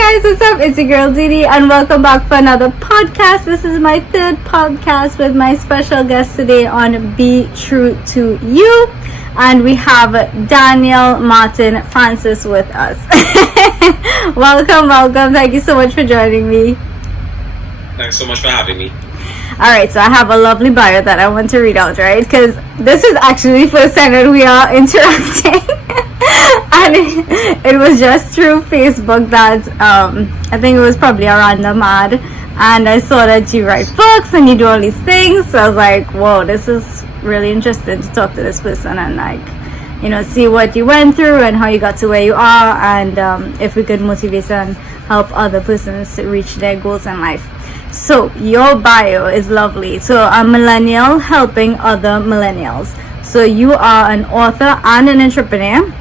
guys, what's up? It's your girl Didi and welcome back for another podcast. This is my third podcast with my special guest today on Be True to You, and we have Daniel Martin Francis with us. welcome. Thank you so much for joining me. Thanks so much for having me. Alright, so I have a lovely bio that I want to read out, right? Because this is actually the first time that we are interacting. And it was just through Facebook that I think it was probably a random ad, and I saw that you write books and you do all these things. So I was like, whoa, this is really interesting to talk to this person and see what you went through and how you got to where you are, and if we could motivate and help other persons to reach their goals in life. So your bio is lovely. So a millennial helping other millennials. So you are an author and an entrepreneur,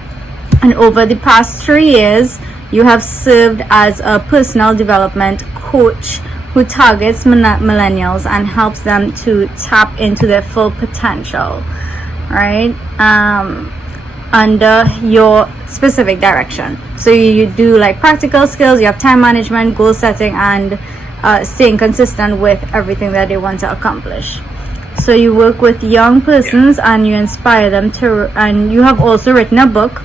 and over the past 3 years you have served as a personal development coach who targets millennials and helps them to tap into their full potential, right? Under your specific direction. So you do like practical skills, you have time management, goal setting, and staying consistent with everything that they want to accomplish. So you work with young persons and you inspire them and you have also written a book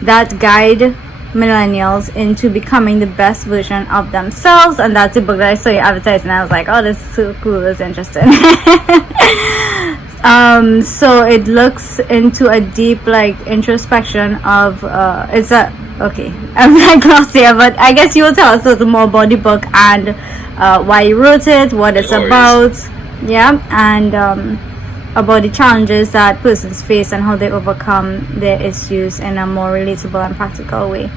that guide millennials into becoming the best version of themselves, and that's a book that I saw you advertising and I was like, oh, this is so cool, this is interesting. So it looks into a deep introspection of I'm like lost here, but I guess you will tell us a little more about the book and why you wrote it, what it's about, and about the challenges that persons face and how they overcome their issues in a more relatable and practical way.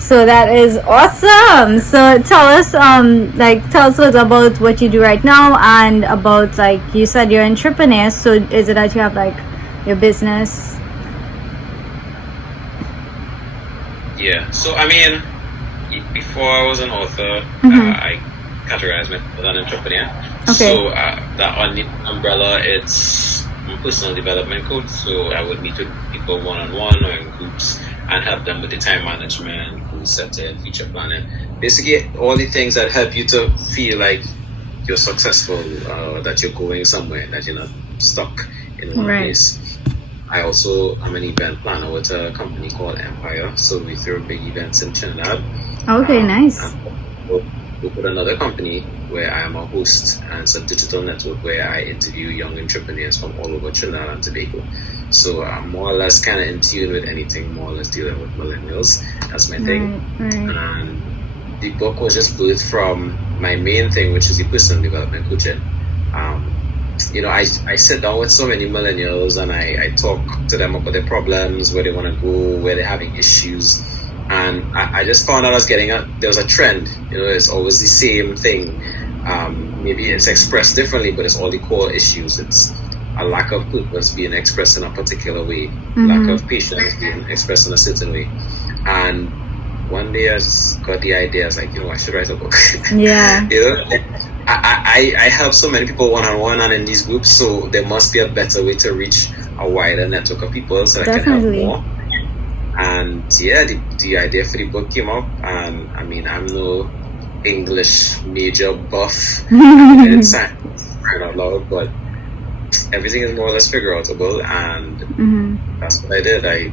So that is awesome. So tell us a little about what you do right now, and about, you said you're an entrepreneur. So is it that you have your business? Yeah. So I mean, before I was an author, I categorized myself as an entrepreneur. Okay. So that on the umbrella, it's a personal development coach. So I would meet with people one-on-one or in groups and help them with the time management, goal setting, future planning. Basically, all the things that help you to feel like you're successful, that you're going somewhere, that you're not stuck in one place. I also am an event planner with a company called Empire. So we throw big events in Trinidad. Okay, nice. We put another company where I am a host, and it's a digital network where I interview young entrepreneurs from all over Trinidad and Tobago. So I'm more or less kind of in tune with anything more or less dealing with millennials. That's my thing. Right. And the book was just birthed from my main thing, which is the personal development coaching. I sit down with so many millennials and I talk to them about their problems, where they want to go, where they're having issues. And I just found out there was a trend. It's always the same thing. Maybe it's expressed differently, but it's all the core issues. It's a lack of purpose being expressed in a particular way, lack of patience being expressed in a certain way. And one day I just got the idea. I was like, I should write a book. Yeah. I help so many people one-on-one and in these groups, so there must be a better way to reach a wider network of people so I can help more. And the idea for the book came up, and I mean, I'm no English major buff in science out loud, but everything is more or less figure outable, and that's what I did. I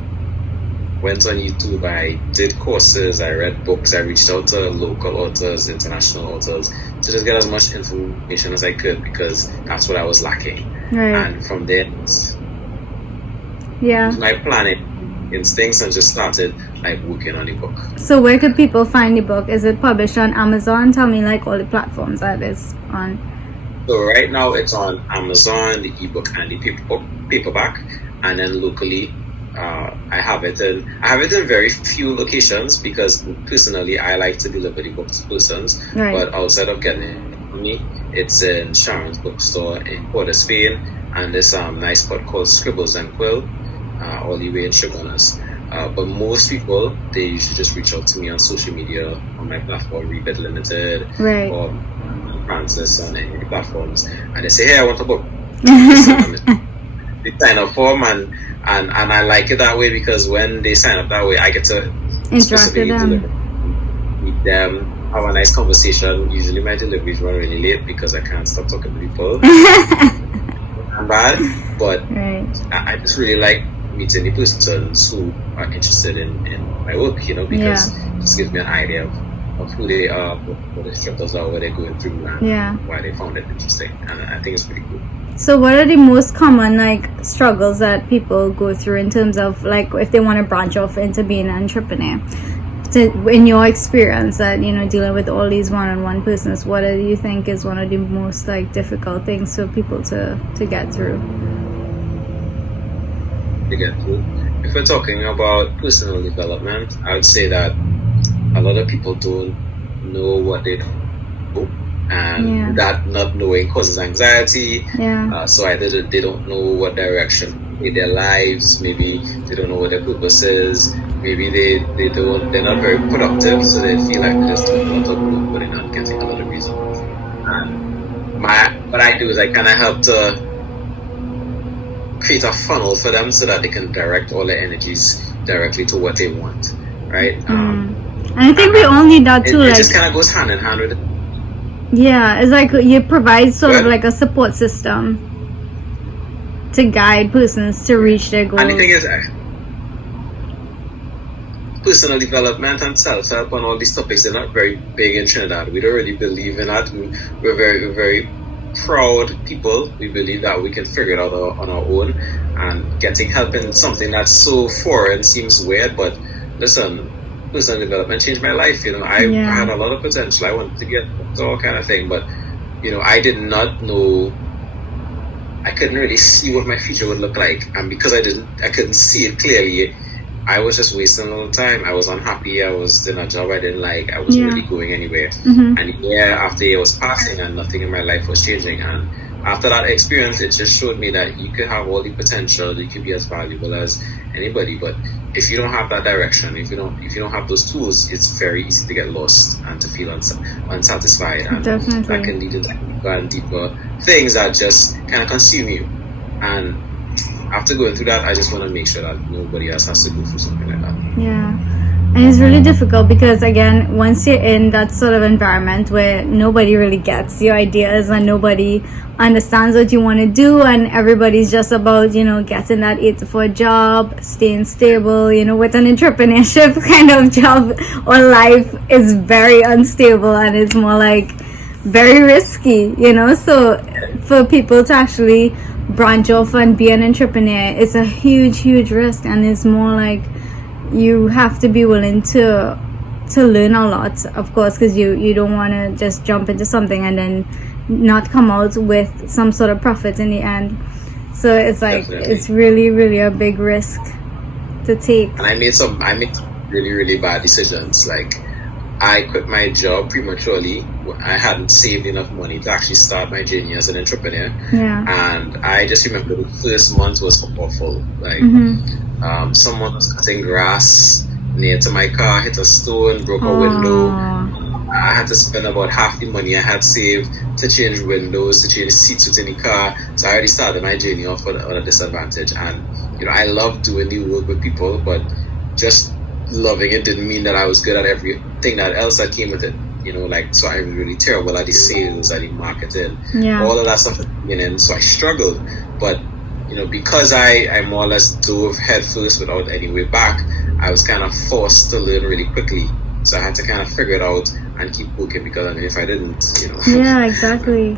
went on YouTube, I did courses, I read books, I reached out to local authors, international authors, to just get as much information as I could, because that's what I was lacking. Right. And from there, my planning instincts, and just started working on the book. So where could people find the book? Is it published on Amazon? Tell me all the platforms that is on. So right now it's on Amazon, the ebook and the paperback, and then locally I have it in very few locations, because personally I like to deliver the book to persons. Right. But outside of getting it from me, it's in Sharon's bookstore in Port of Spain, and this nice spot called Scribbles and Quill, all the way in Shoguners. But most people, they usually just reach out to me on social media, on my platform, Rebid Limited, or Francis, on any platforms, and they say, hey, I want a book. They sign up form, and I like it that way, because when they sign up that way, I get to interact with them, meet them, have a nice conversation. Usually my deliveries run really late because I can't stop talking to people. I'm bad, but right. I just really like meeting the persons who are interested in my work, because it just gives me an idea of who they are, what the instructors are, what they're going through, and why they found it interesting. And I think it's pretty cool. So what are the most common struggles that people go through in terms of if they want to branch off into being an entrepreneur? In your experience that dealing with all these one-on-one persons, what do you think is one of the most difficult things for people to get through? If we're talking about personal development, I would say that a lot of people don't know what they do, and that not knowing causes anxiety. So either they don't know what direction in their lives, maybe they don't know what their purpose is, maybe they're not very productive, so they feel like they just don't want to grow, but they're not getting a lot of results. And what I do is I kind of help to create a funnel for them so that they can direct all their energies directly to what they want, right? And I think we all need that too. It just kind of goes hand in hand with it. Yeah, it's you provide sort of a support system to guide persons to reach their goals. And the thing is, personal development and self-help and all these topics, they're not very big in Trinidad. We don't really believe in that. We're very proud people. We believe that we can figure it out on our own, and getting help in something that's so foreign seems weird, but listen, personal development changed my life. I had a lot of potential. I wanted to get to all kind of thing, but I did not know. I couldn't really see what my future would look like, and because I couldn't see it clearly, I was just wasting a lot of time. I was unhappy. I was in a job I didn't like. I wasn't really going anywhere. And year after year was passing, and nothing in my life was changing. And after that experience, it just showed me that you could have all the potential. You could be as valuable as anybody, but if you don't have that direction, if you don't have those tools, it's very easy to get lost and to feel unsatisfied, and Definitely. that can lead into deeper and deeper things that just kind of consume you. And after going through that, I just want to make sure that nobody else has to go through something like that. Yeah. And it's really difficult because, again, once you're in that sort of environment where nobody really gets your ideas and nobody understands what you want to do, and everybody's just about, getting that 8 to 4 job, staying stable, with an entrepreneurship kind of job or life is very unstable, and it's more very risky, So for people to actually branch off and be an entrepreneur, it's a huge risk, and it's more you have to be willing to learn a lot, of course, because you don't want to just jump into something and then not come out with some sort of profit in the end. So it's Definitely. It's really a big risk to take. And I made really bad decisions. I quit my job prematurely. I hadn't saved enough money to actually start my journey as an entrepreneur. And I just remember the first month was awful. Someone was cutting grass near to my car, hit a stone, broke a window. I had to spend about half the money I had saved to change windows, to change seats within the car. So I already started my journey off on a disadvantage. And I love doing the work with people, but just loving it didn't mean that I was good at everything else that came with it. So I was really terrible at the sales, at the marketing, all of that stuff at the beginning. So I struggled, but because I more or less dove head first without any way back, I was kind of forced to learn really quickly. So I had to kind of figure it out and keep working, because if I didn't, Yeah, exactly.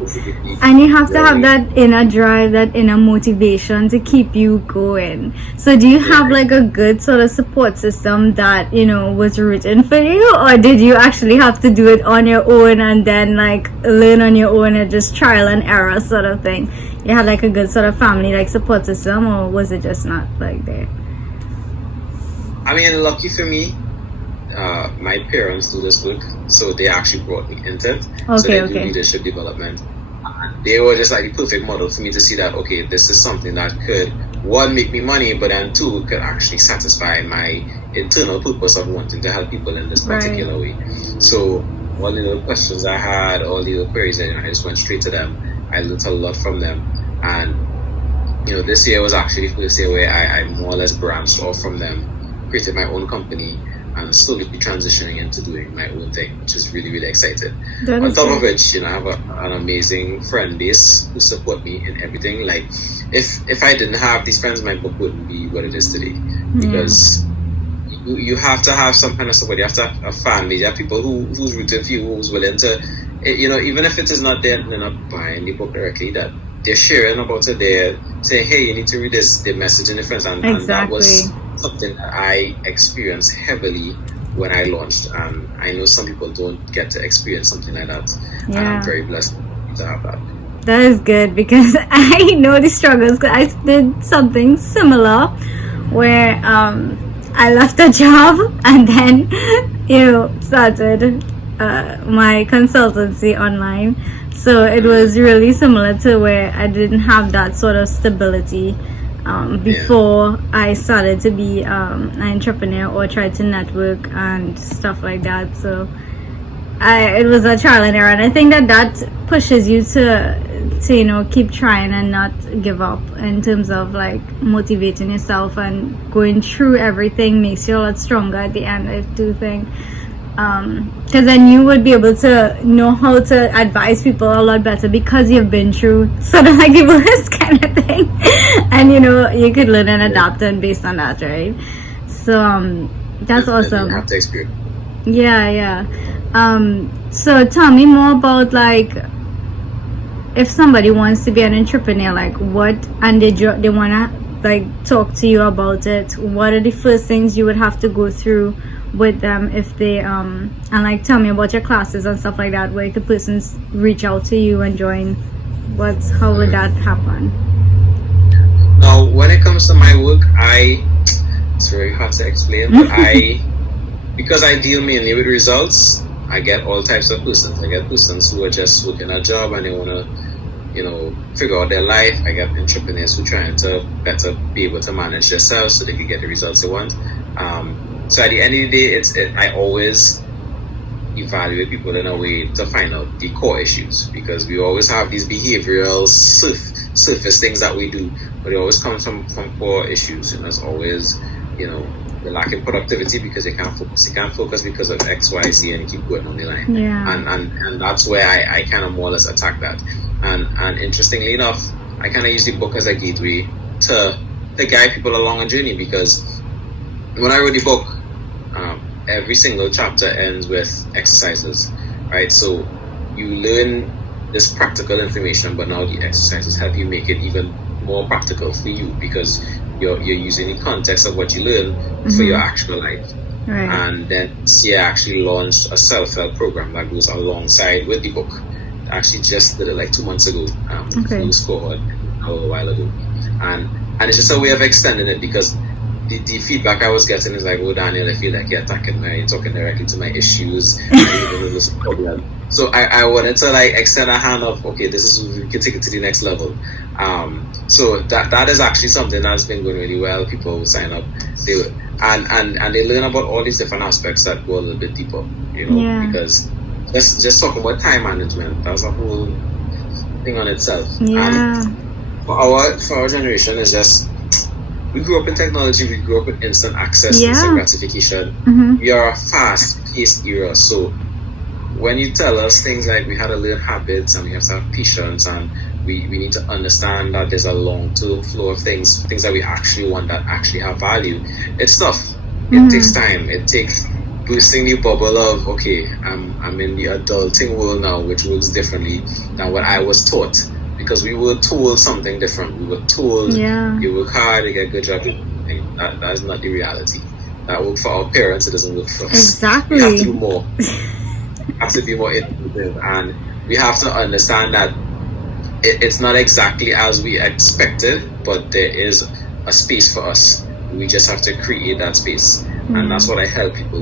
And you have to have that inner drive, that inner motivation to keep you going. So do you have a good sort of support system that, was written for you? Or did you actually have to do it on your own and then learn on your own and just trial and error sort of thing? You had a good sort of family support system, or was it just not there? I mean, lucky for me, my parents do this work, so they actually brought me into it. So they do leadership development. And they were just the perfect model for me to see that, okay, this is something that could, one, make me money, but then two, could actually satisfy my internal purpose of wanting to help people in this particular way. So all the little questions I had, all the little queries, I just went straight to them. I learned a lot from them. And this year was actually the first year where I more or less branched off from them, created my own company, and slowly transitioning into doing my own thing, which is really, really exciting. That On is top great. of which, I have an amazing friend base who support me in everything. Like, if I didn't have these friends, my book wouldn't be what it is today. Because you have to have some kind of support. You have to have a family. You have people who's rooting for you, who's willing to, even if it is not there, they're not buying the book directly, that they're sharing about it. They're saying, hey, you need to read this. They're messaging their friends. And that was something that I experienced heavily when I launched. And I know some people don't get to experience something like that. And I'm very blessed to have that. That is good, because I know the struggles. I did something similar where I left a job and then started my consultancy online. So it was really similar to where I didn't have that sort of stability before I started to be an entrepreneur or try to network and stuff like that. So it was a trial and error, and I think that pushes you to keep trying and not give up, in terms of like motivating yourself, and going through everything makes you a lot stronger at the end, I do think. Because then you would be able to know how to advise people a lot better, because you've been through sort of like the worst kind of thing, and you could learn and adapt and based on that, right? So that's awesome. You have to experience. Yeah. So tell me more about, like, if somebody wants to be an entrepreneur, like what, and they wanna like talk to you about it, what are the first things you would have to go through with them if they and like tell me about your classes and stuff like that, where the persons reach out to you and join. How would that happen? Now, when it comes to my work, it's very hard to explain, but because I deal mainly with results, I get all types of persons. I get persons who are just working a job and they want to, figure out their life. I get entrepreneurs who are trying to better be able to manage themselves so they can get the results they want. So at the end of the day, I always evaluate people in a way to find out the core issues, because we always have these behavioral surface things that we do, but it always comes from core issues. And there's always, the lack of productivity because they can't focus. They can't focus because of X, Y, Z, and keep going on the line. And that's where I kind of more or less attack that. And interestingly enough, I kind of use the book as a gateway to guide people along a journey, because when I wrote the book, every single chapter ends with exercises, right? So you learn this practical information, but now the exercises help you make it even more practical for you, because you're using the context of what you learn for your actual life. Right. And then I actually launched a self-help program that goes alongside with the book. I actually just did it like 2 months ago. Full score a little while ago, and it's just a way of extending it, because the feedback I was getting is like, oh, Daniel, I feel like you're talking directly to my issues. Problem. So I wanted to like extend a hand of, okay, this is, we can take it to the next level. So that is actually something that's been going really well. People sign up, and they learn about all these different aspects that go a little bit deeper, because just talking about time management, that's a whole thing on itself. And for our generation, is just, we grew up in technology, we grew up with instant access, instant gratification. We are a fast-paced era, so when you tell us things like we had to learn habits and we have to have patience, and we need to understand that there's a long-term flow of things that we actually want, that actually have value, it's tough. It takes time. It takes boosting the bubble of, okay, I'm in the adulting world now, which works differently than what I was taught. Because we were told something different. We were told you work hard, you get a good job. That is not the reality. That works for our parents, it doesn't work for us. Exactly. We have to do more. We have to be more innovative, and we have to understand that it's not exactly as we expected, but there is a space for us. We just have to create that space, and that's what I help people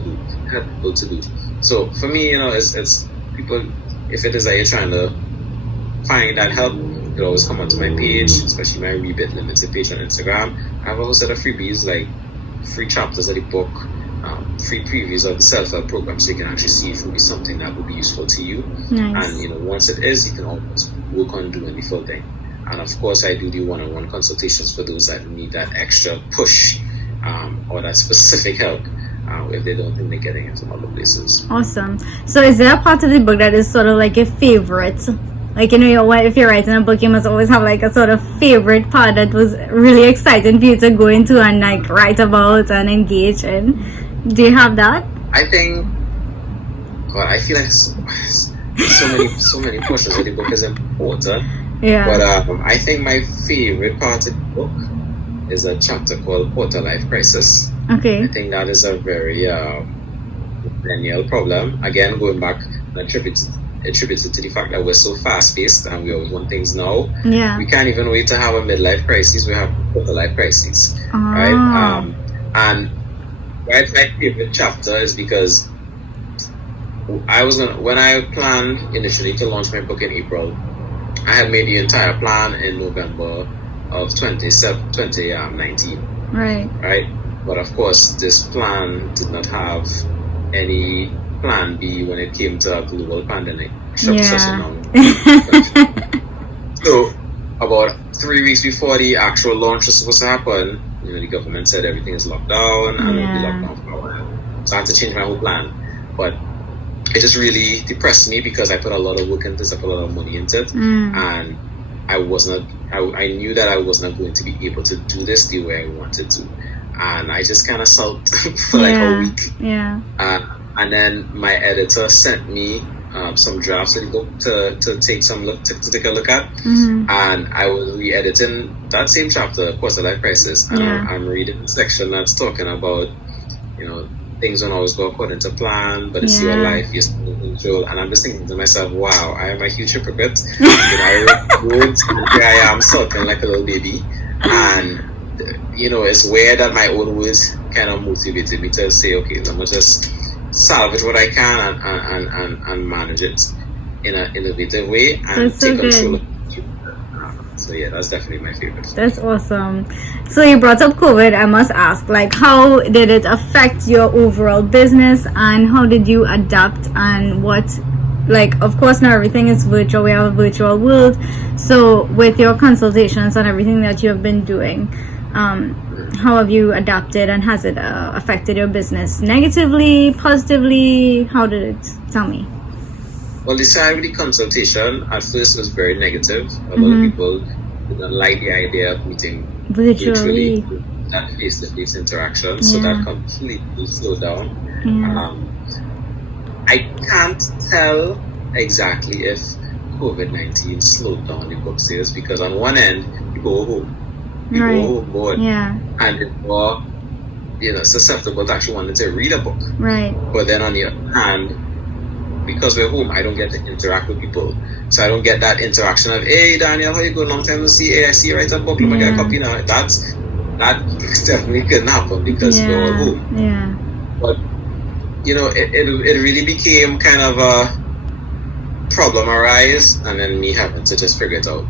to do. So for me, it's people. If it is that you're trying to find that help, you can always come onto my page, especially my Rebit Limited page on Instagram. I have a whole set of freebies, like free chapters of the book, free previews of the self-help program, so you can actually see if it will be something that will be useful to you. Nice. And once it is, you can always work on doing the full thing. And of course, I do the one-on-one consultations for those that need that extra push or that specific help. if they don't think they're getting it from other places. Awesome. So is there a part of the book that is sort of like a favorite? Like, if you're writing a book, you must always have like a sort of favorite part that was really exciting for you to go into and like write about and engage in. Do you have that? I think, God, I feel like so many portions of the book is important. Yeah. But I think my favorite part of the book is a chapter called Quarter Life Crisis. Okay. I think that is a very millennial problem. Again, going back, attributed to the fact that we're so fast-paced and we always want things now. Yeah. We can't even wait to have a midlife crisis. We have a quarter-life crisis, right? And my favorite chapter is because when I planned initially to launch my book in April, I had made the entire plan in November of 2019. Right? But of course, this plan did not have any plan B when it came to a global pandemic. So about 3 weeks before the actual launch was supposed to happen, the government said everything is locked down and it'll be locked down for a while. So I had to change my whole plan. But it just really depressed me because I put a lot of work into this, I put a lot of money into it, and I knew that I was not going to be able to do this the way I wanted to. And I just kind of sulked for like a week. Yeah. And then my editor sent me some drafts of the book to take a look at. And I was re-editing that same chapter, Quarter Life Crisis, and I'm reading the section that's talking about, things don't always go according to plan, but it's your life, you're still in control. And I'm just thinking to myself, wow, I am a huge hypocrite. I wrote, here I am sulking like a little baby. And it's weird that my own words kind of motivated me to say, okay, let me just salvage what I can and manage it in an innovative way and take control of it. So yeah, that's definitely my favorite. That's awesome. So you brought up COVID. I must ask, like, how did it affect your overall business and how did you adapt, and what, like, of course now everything is virtual, we have a virtual world. So with your consultations and everything that you have been doing, how have you adapted, and has it affected your business negatively, positively? How did it? Tell me. Well, the side with the consultation at first was very negative. A lot of people didn't like the idea of meeting virtually, that face-to-face interaction. So that completely slowed down. I can't tell exactly if COVID-19 slowed down the book sales, because on one end, people were home. People were home bored. And they were, susceptible to actually wanting to read a book. Right. But then on the other hand, because we're home, I don't get to interact with people. So I don't get that interaction of, hey, Daniel, how you going? Long time to see. Hey, I see you write a book. Let me get a copy now. That definitely couldn't happen because we're all home. Yeah. But, it really became kind of a problem arise, and then me having to just figure it out.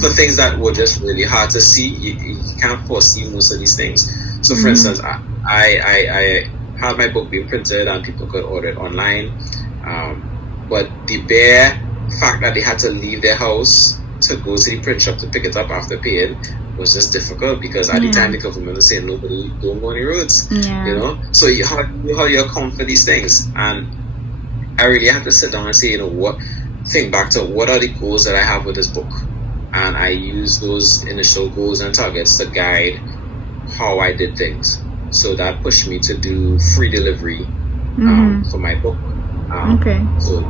For things that were just really hard to see, you can't foresee most of these things. So for instance, I had my book being printed and people could order it online. But the bare fact that they had to leave their house to go to the print shop to pick it up after paying was just difficult, because at the time the government was saying nobody don't go on the roads. So how you account for these things? And I really had to sit down and say, think back to what are the goals that I have with this book, and I use those initial goals and targets to guide how I did things. So that pushed me to do free delivery for my book. So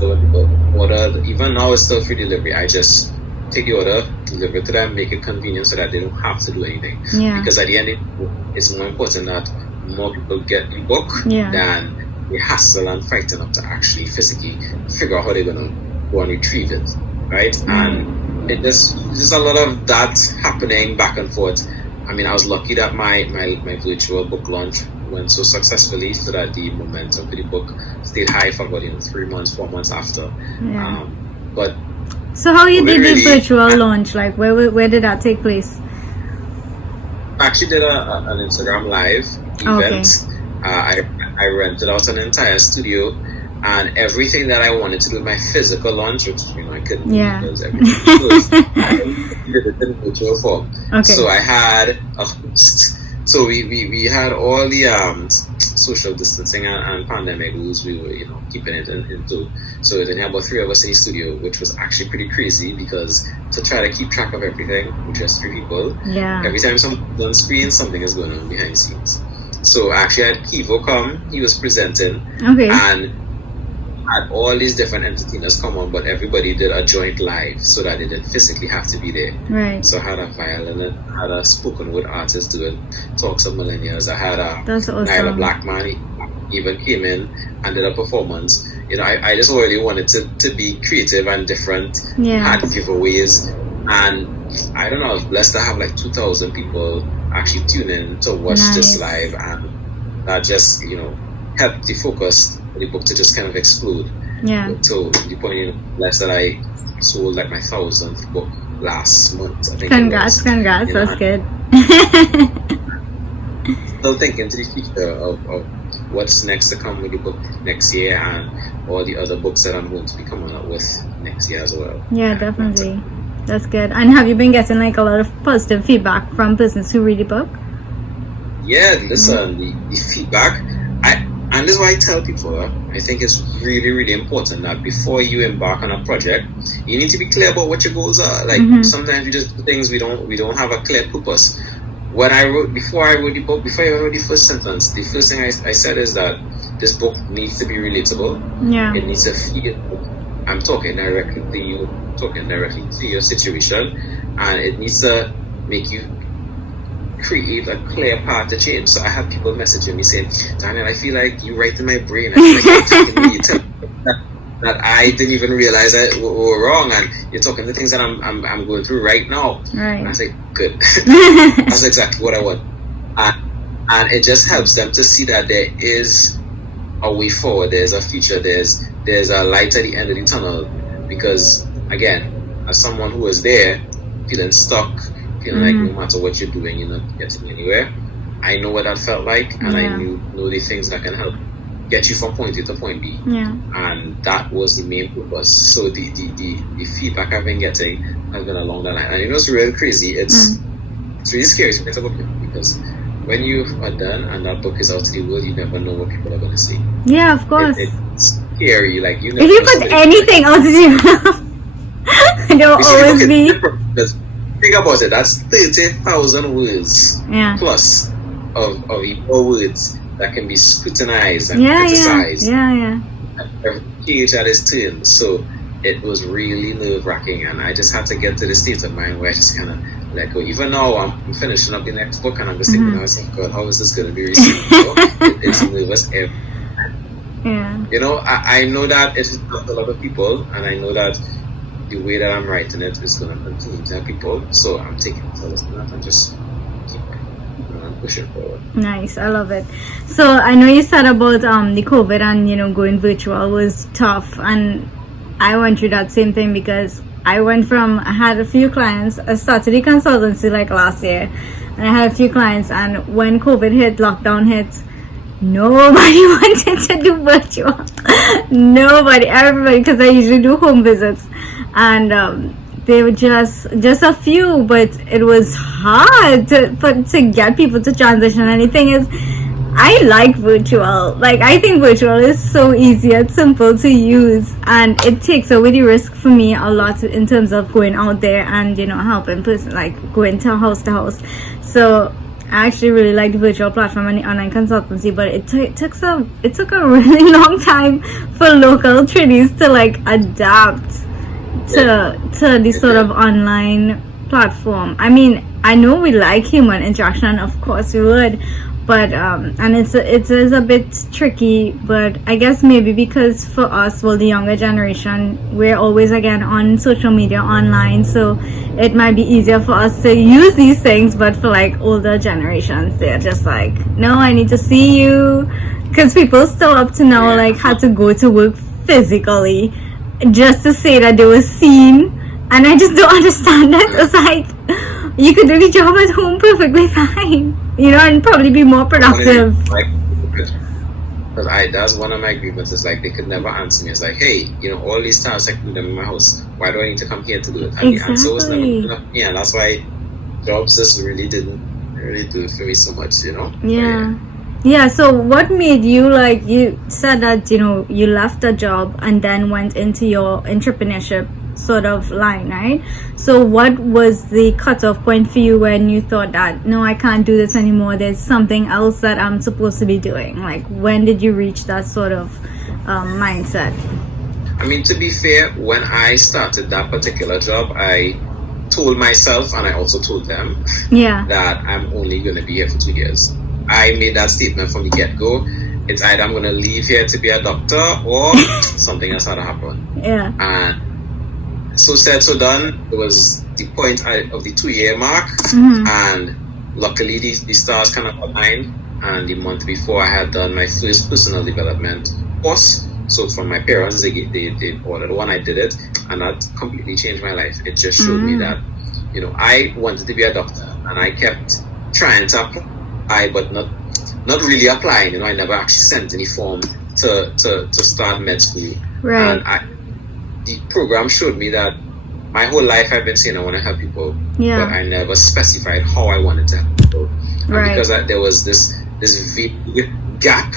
the order, even now it's still free delivery. I just take the order, deliver it to them, make it convenient so that they don't have to do anything. Because at the end, it's more important that more people get the book than the hassle and fighting up to actually physically figure out how they're going to go and retrieve it, right? And there's a lot of that happening back and forth. I mean, I was lucky that my virtual book launch went so successfully, so that the momentum for the book stayed high for about 3 months, 4 months after. But so how you did the virtual launch? Like, where did that take place? I actually did an Instagram live event. I rented out an entire studio, and everything that I wanted to do with my physical launch, which I couldn't do because everything was closed, I did it in virtual form. So I had a host So we had all the social distancing and pandemic rules. We were, keeping it into. So then had about 3 of us in the studio, which was actually pretty crazy because to try to keep track of everything with just 3 people. Yeah. Every time someone's on screen, something is going on behind the scenes. So I actually had Kivo come. He was presenting. Okay. And had all these different entertainers come on, but everybody did a joint live so that they didn't physically have to be there. Right. So I had a violinist, I had a spoken word artist doing talks of millennials. I had a That's awesome. Nyla Blackman, he even came in and did a performance. I just already wanted to be creative and different. Yeah. Had giveaways, and I don't know, I was blessed to have like 2,000 people actually tune in to watch this live, and that just helped the focus of the book to just kind of explode. Yeah. So the point, blessed that I sold like my 1,000th book last month. I think. Congrats! That's good. Still thinking to the future of what's next to come with the book next year and all the other books that I'm going to be coming up with next year as well. Yeah, definitely. That's good. And have you been getting like a lot of positive feedback from business who read the book? Yeah, listen, the feedback, and this is why I tell people, I think it's really, really important that before you embark on a project, you need to be clear about what your goals are. Like sometimes we just do things, we don't have a clear purpose. Before I wrote the book, before I wrote the first sentence, the first thing I said is that this book needs to be relatable. Yeah. It needs to feel, I'm talking directly to you, talking directly to your situation, and it needs to make you create a clear path to change. So I had people messaging me saying, Daniel, I feel like you right in my brain. I feel like you're telling me, that I didn't even realize that were wrong, and you're talking the things that I'm going through right now. Right. And I say, good. That's exactly what I want. And it just helps them to see that there is a way forward, there's a future, there's a light at the end of the tunnel. Because again, as someone who was there, feeling stuck, feeling like no matter what you're doing, you're not getting anywhere, I know what that felt like, and I know the things that can help get you from point A to point B. Yeah. And that was the main purpose. So the feedback I've been getting has been along that line. And it's really crazy. It's really scary to write a book because when you are done and that book is out to the world, you never know what people are going to see. Yeah, of course. It's scary. Like you never if you put anything out to the world, there will always be. Think about it. That's 30,000 words plus of your words that can be scrutinized and criticized. Yeah. And every page that is turned. So it was really nerve-wracking, and I just had to get to the state of mind where I just kind of let go. Even now, I'm finishing up the next book, and I'm just thinking, I was like, God, how is this going to be received? It's nervous every time. I know that it's not a lot of people, and I know that the way that I'm writing it is going to continue to have people. So I'm taking it and just keep pushing forward. Nice, I love it. So I know you said about the COVID and going virtual was tough, and I went through that same thing because I had a few clients. I started the consultancy like last year, and I had a few clients, and when COVID hit, lockdown hit, nobody wanted to do virtual. Everybody, because I usually do home visits, and they were just a few, but it was hard to get people to transition. And the thing is, I like virtual. Like, I think virtual is so easy and simple to use, and it takes away the risk for me a lot in terms of going out there and helping person, like going to house. So I actually really like the virtual platform and the online consultancy, but it took a really long time for local trainees to like adapt to the sort of online platform. I mean, I know we like human interaction, of course we would, but and it is a bit tricky, but I guess maybe because for us, well, the younger generation, we're always again on social media online, so it might be easier for us to use these things. But for like older generations, they're just like, no, I need to see you, because people still up to now like had to go to work physically just to say that they were seen, and I just don't understand that. It's like, you could do the job at home perfectly fine, and probably be more productive. Because that's one of my grievances. Like, they could never answer me. It's like, hey, all these tasks I can do them in my house. Why do I need to come here to do it? And the answer was never enough. Yeah, and that's why jobs just really didn't really do it for me so much, Yeah, so what made you, like, you said that, you left a job and then went into your entrepreneurship sort of line, right? So what was the cutoff point for you when you thought that, no, I can't do this anymore, there's something else that I'm supposed to be doing? Like, when did you reach that sort of mindset? I mean, to be fair, when I started that particular job, I told myself, and I also told them, that I'm only going to be here for 2 years. I made that statement from the get-go. It's either I'm going to leave here to be a doctor or something else had to happen. Yeah. And so said, so done. It was the point of the 2-year mark. And luckily the stars kind of aligned. And the month before, I had done my first personal development course. So from my parents, they ordered one. I did it. And that completely changed my life. It just showed me that, I wanted to be a doctor. And I kept trying to apply, but not really applying. I never actually sent any form to start med school. Right. And the program showed me that my whole life I've been saying I want to help people, but I never specified how I wanted to help people. Right. And because there was this vague gap,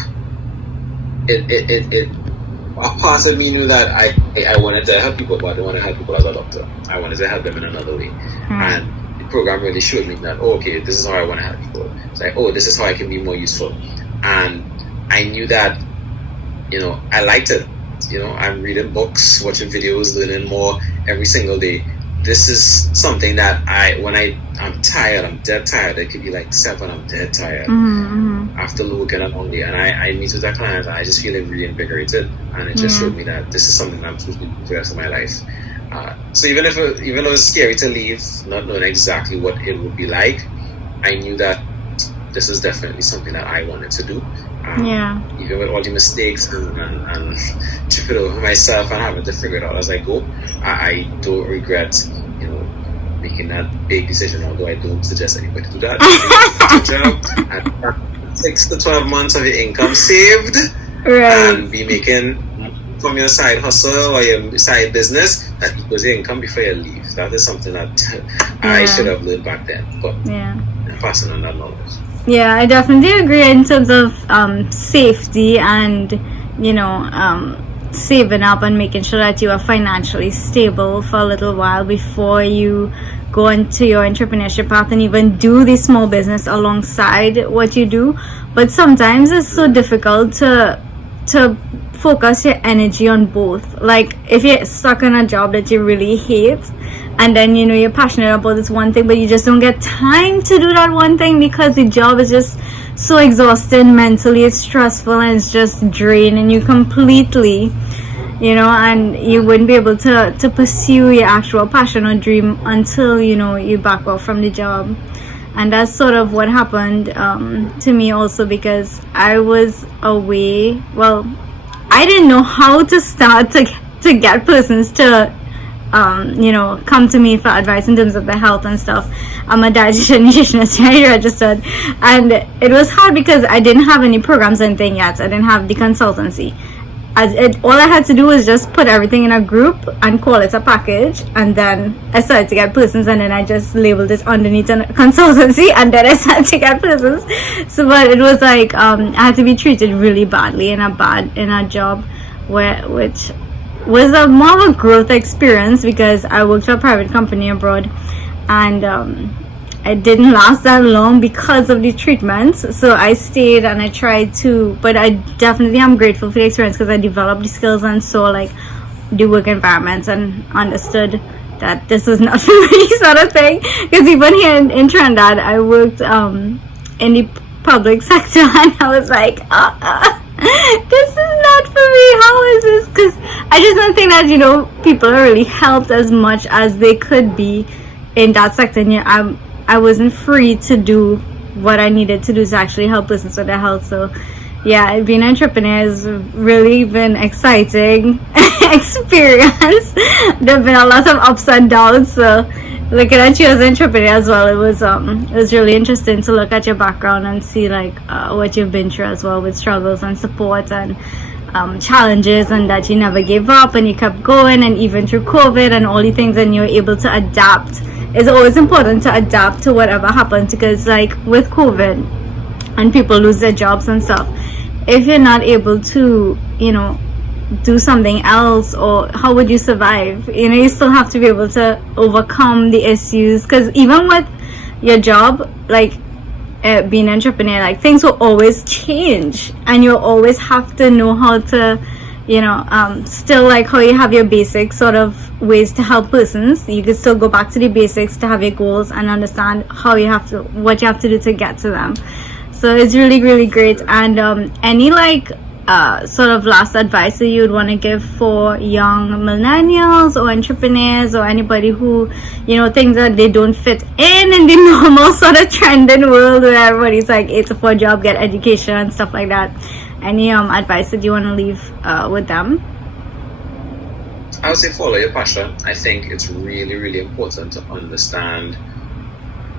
a part of me knew that I wanted to help people, but I didn't want to help people as a doctor. I wanted to help them in another way. And program really showed me that, okay, this is how I want to help people. It's like, this is how I can be more useful. And I knew that, I liked it. I'm reading books, watching videos, learning more every single day. This is something that when I'm tired, I'm dead tired. It could be like 7, I'm dead tired after working a long day. And I meet with a client and I just feel really invigorated. And it just showed me that this is something I'm supposed to do for the rest of my life. So even though it's scary to leave, not knowing exactly what it would be like, I knew that this is definitely something that I wanted to do. Even with all the mistakes and tripping over myself and having to figure it out as I go, I don't regret, making that big decision. Although I don't suggest anybody to do that. It's a job and 6 to 12 months of your income saved, and be making from your side hustle or your side business that equals your income before you leave. That is something that I should have learned back then, but I'm passing on that knowledge. Yeah, I definitely agree in terms of safety and saving up and making sure that you are financially stable for a little while before you go into your entrepreneurship path and even do the small business alongside what you do. But sometimes it's so difficult to focus your energy on both. Like, if you're stuck in a job that you really hate, and then you're passionate about this one thing, but you just don't get time to do that one thing because the job is just so exhausting mentally, it's stressful, and it's just draining you completely, and you wouldn't be able to pursue your actual passion or dream until you back off from the job. And that's sort of what happened to me also, because I was away. Well, I didn't know how to start to get persons to come to me for advice in terms of their health and stuff. I'm a dietitian nutritionist, registered, and it was hard because I didn't have any programs or anything yet. I didn't have the consultancy. All I had to do was just put everything in a group and call it a package, and then I started to get persons, and then I just labeled it underneath a consultancy, and then I started to get persons. So, but it was like I had to be treated really badly in a job which was more of a growth experience, because I worked for a private company abroad, and it didn't last that long because of the treatments. So I stayed and I tried to, but I definitely am grateful for the experience because I developed the skills and saw like the work environments and understood that this was not for me, sort of thing. Because even here in Trinidad, I worked in the public sector, and I was like, this is not for me. How is this? Because I just don't think that people are really helped as much as they could be in that sector. And I wasn't free to do what I needed to do to actually help persons with their health. So yeah, being an entrepreneur has really been exciting experience. There've been a lot of ups and downs. So looking at you as an entrepreneur as well, it was really interesting to look at your background and see like what you've been through as well, with struggles and support and challenges, and that you never gave up and you kept going, and even through COVID and all the things, and you're able to adapt it's always important to adapt to whatever happens, because like with COVID and people lose their jobs and stuff, if you're not able to, you know, do something else, or how would you survive? You know, you still have to be able to overcome the issues, because even with your job, like being an entrepreneur, like things will always change, and you'll always have to know how to, you know, still like how you have your basic sort of ways to help persons, you can still go back to the basics to have your goals and understand how you have to, what you have to do to get to them. So it's really, really great. And any like sort of last advice that you would want to give for young millennials or entrepreneurs, or anybody who, you know, thinks that they don't fit in the normal sort of trending world where everybody's like 8 to 4 job, get education and stuff like that? Any advice that you want to leave with them? I would say follow your passion. I think it's really, really important to understand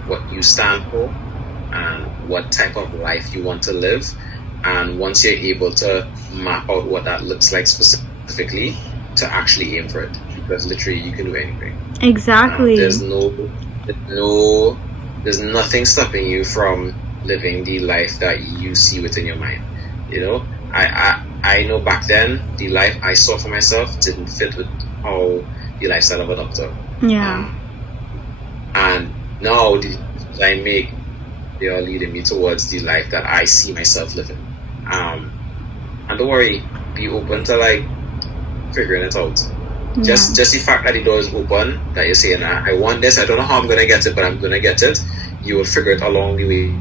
what you stand for and what type of life you want to live. And once you're able to map out what that looks like specifically, to actually aim for it, because literally you can do anything. Exactly. There's nothing stopping you from living the life that you see within your mind. You know, I know back then the life I saw for myself didn't fit with how the lifestyle of a doctor. Yeah. And now the decisions I make, they are leading me towards the life that I see myself living. And don't worry, be open to like figuring it out. Yeah. Just the fact that the door is open, that you're saying, I want this, I don't know how I'm gonna get it, but I'm gonna get it. You will figure it along the way.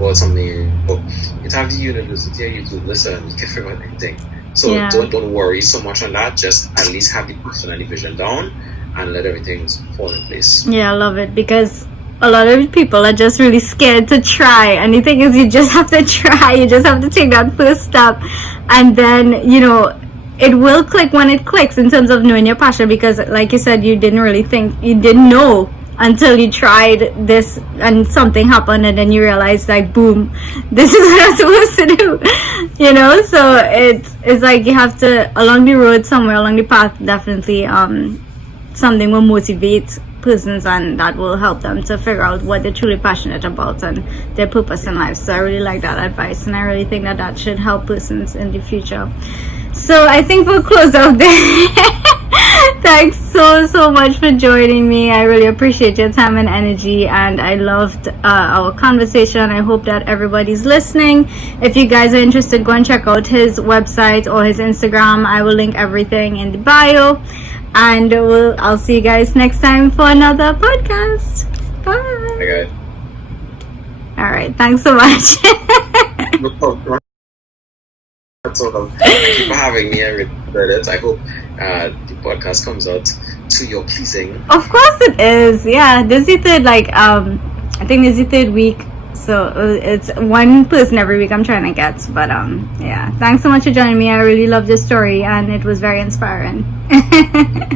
Or something, you have the university, you do listen, you can figure out anything. So yeah. don't worry so much on that. Just at least have the passion and the vision down, and let everything fall in place. Yeah, I love it, because a lot of people are just really scared to try, and the thing is, you just have to try. You just have to take that first step, and then, you know, it will click when it clicks in terms of knowing your passion. Because like you said, you didn't know until you tried this and something happened, and then you realize like, boom, this is what I'm supposed to do. You know, so it's like you have to, along the road, somewhere along the path, definitely something will motivate persons, and that will help them to figure out what they're truly passionate about and their purpose in life. So I really like that advice, and I really think that should help persons in the future. So I think we'll close out there. Thanks so much for joining me. I really appreciate your time and energy, and I loved our conversation. I hope that everybody's listening. If you guys are interested, go and check out his website or his Instagram. I will link everything in the bio, and I'll see you guys next time for another podcast. Bye. Okay. All right, thanks so much. No problem. That's all. Thank you for having me. I really enjoyed it. I hope the podcast comes out to your pleasing. Of course it is. Yeah, this is the third, like I think this is the third week, so it's one person every week I'm trying to get. But yeah, thanks so much for joining me. I really loved your story, and it was very inspiring. And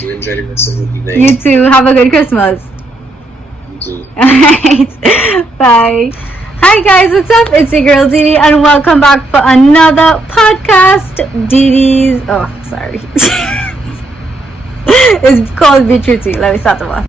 do enjoy the rest of the evening. You too. Have a good Christmas. You too. Alright, bye. Hi guys, what's up? It's your girl Didi, and welcome back for another podcast. Didi's, oh sorry. It's called Be True to You. Let me start over.